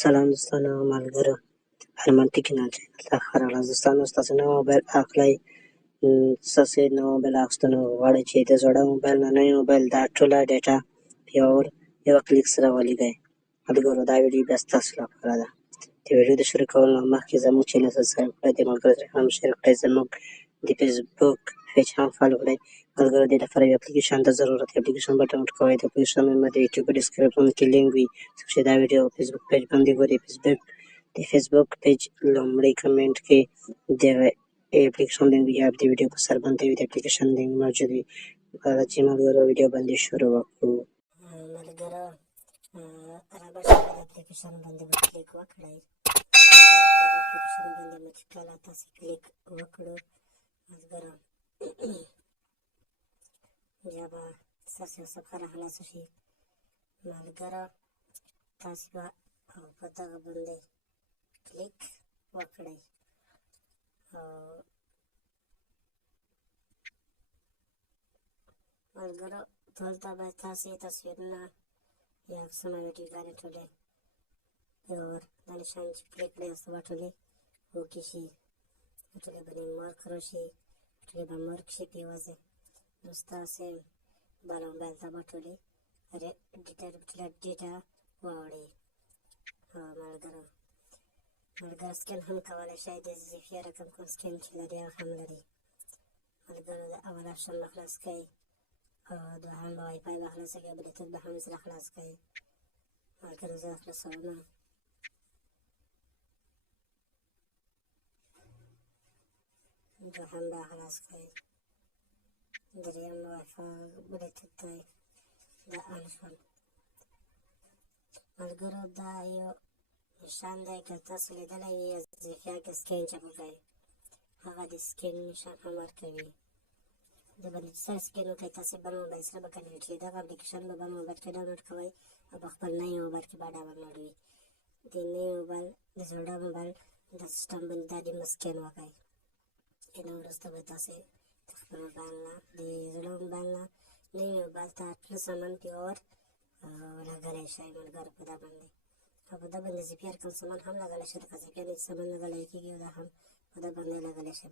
سلام دوستانو او ملګرو، هرمان ټکنال چینل ته ښه راغلاست. دوستانو، ستاسو نوی موبایل اخلئ، ستاسو نوی موبایل اخیستنه غواړئ چې د زوړه موبایل نه نوی موبایل دا ټوله ډیټا په یوه کلیک سره ولیږئ. ملګرو، دا ویډیو بیا ستاسو لپاره ده. د ویډیو د شروع کولو نه مخکې زموږ چینل سبسکرایب کړئ، د ملګرو سره هم شیر کړئ، زموږ د فیسبوک پیج هم فالو کړئ. ملګرو، دې لپاره یو اپلیکیشن ته ضرورت دی. اپلیکیشن به ډاونلوډ کوئ. د اپلیکیشن نوم د یوټیوب په ډسکرپشن کې لینک وي، چې دا ویډیو فیسبوک پیج باندې ګورئ. د فیسبوک پیج لومړی کمنټ کې د اپلیکیشن لینک یا د ویډیو په سر باندې د اپلیکیشن لینک موجود وي. راځئ ملګرو، ویډیو باندې شروع وکړو. ملګرو، رابشئ د اپلیکیشن باندې به کلیک وکړئ. دغه اپلیکیشن باندې مو چې کله تاسې کلیک وکړو ملګرو، بیا به ستاسې یو صفحه راخلاصه شي. ملګرو، تاسې به په دغه باندې کلیک وکړئ. ملګرو، دلته به تاسې تصویرونه یا عکسونه ویډیوګانې ټولې دا نشان چې کلیک کړئ یاست به ټولې اوکې شي، ټولې به مارک راشي، ټولې به مارک شي په یوازې. نو ستاسې بل موبایل ته به ټولې ډیټا واوړي. ملګرو سکین هم کولی شئ. د اضافي رقم کوم سکین چې لري هغه هم لري. ملګرو، د اول آپشن به خلاص کړئ، دوهم به وای فای به خلاصه کړئ، بلوتوث به هم سره خلاص کړئ. ملګرو، زه خلاصومه. دوهم به خلاص کړئ، دریم به وای فای بلوتوث دی، دا آن شول. ملګرو، دا یو نشان دی که تاسو لیدلی وي اضافي که سکین چاپ کړئ، هغه د سکین نشان هم ورکوي. د باندې سره سکین وکړئ، تاسې بل موبایل سره به کنیکټ شي. دغه اپلیکیشن به بل موبایل کې ډاونلوډ کوئ او په خپل نوي موبایل کې به ډاونلوډ وي. د نوي موبایل د زوړه موبایل د سیسټم باندې دا ډېر سکین وکړئ. نو وروسته به تاسې د خپل موبایل نه د زوړه موبایل نه نوي موبایل ته ټول سامان پرې لګولی شئ. ملګرو، په دا باندې او په دا باندې اضافي هر کوم سامان هم لګولی شئ. لکه اضافي سامان لګولی کېږي او دا هم په دا باندې لګولی شئ.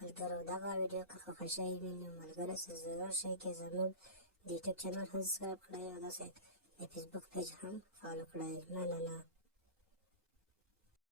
ملګرو، دغه ویډیو که خوښه شوې وي نو ملګرو سره ضرور شئ چې زموږ د یوټیوب چینل هم سبسکرایب کړئ او داسې د فیسبوک پیج هم فالو کړئ. مننه.